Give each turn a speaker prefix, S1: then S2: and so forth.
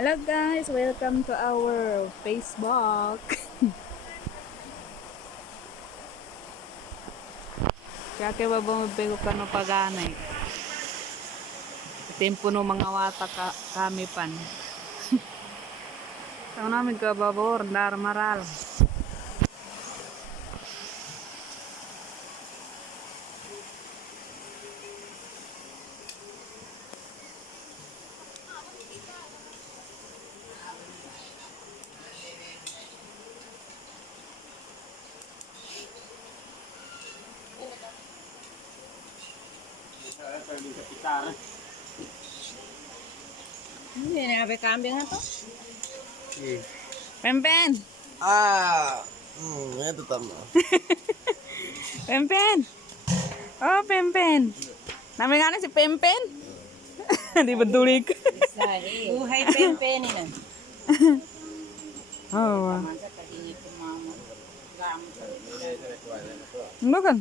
S1: Hello guys, welcome to our Facebook. Kaya ba bumibig ka no paganay? Tempo no mga wata ka, kami pan. Sa namin ka babor, dar maral.
S2: Hindi na be kambing na to.
S1: Pempen!
S3: Ah, hmm, itu tama.
S1: Pempen! Oh, Pempen! Namin nga na si Pempen? Di ba tulig?
S2: Buhay pepe ni na.
S1: Oo. Oh.
S2: Masa